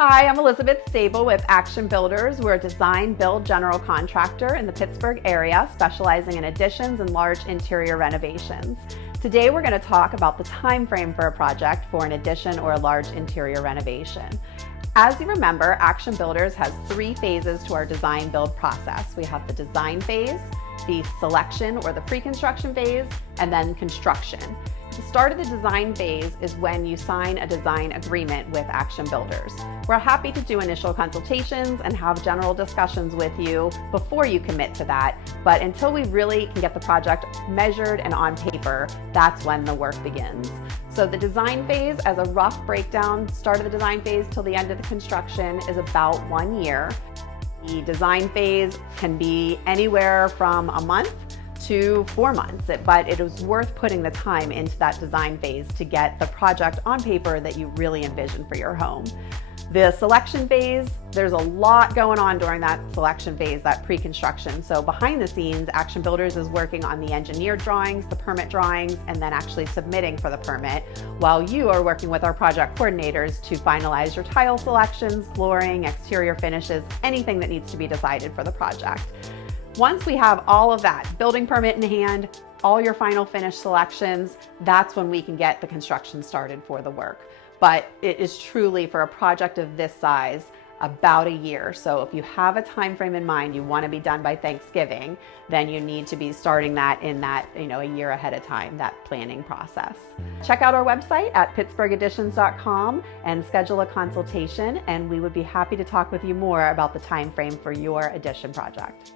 Hi, I'm Elizabeth Stable with Action Builders. We're a design build general contractor in the Pittsburgh area, specializing in additions and large interior renovations. Today we're going to talk about the time frame for a project for an addition or a large interior renovation. As you remember, Action Builders has 3 phases to our design build process. We have the design phase, the selection or the pre-construction phase, and then construction. The start of the design phase is when you sign a design agreement with Action Builders. We're happy to do initial consultations and have general discussions with you before you commit to that, but until we really can get the project measured and on paper, that's when the work begins. So the design phase, as a rough breakdown, start of the design phase till the end of the construction is about 1 year. The design phase can be anywhere from a month to 4 months, but it is worth putting the time into that design phase to get the project on paper that you really envision for your home. The selection phase, there's a lot going on during that selection phase, that pre-construction. So behind the scenes, Action Builders is working on the engineered drawings, the permit drawings, and then actually submitting for the permit, while you are working with our project coordinators to finalize your tile selections, flooring, exterior finishes, anything that needs to be decided for the project. Once we have all of that, building permit in hand, all your final finish selections, that's when we can get the construction started for the work. But it is truly, for a project of this size, about a year. So if you have a time frame in mind, you want to be done by Thanksgiving, then you need to be starting that in that, a year ahead of time, that planning process. Check out our website at pittsburghadditions.com and schedule a consultation, and we would be happy to talk with you more about the time frame for your addition project.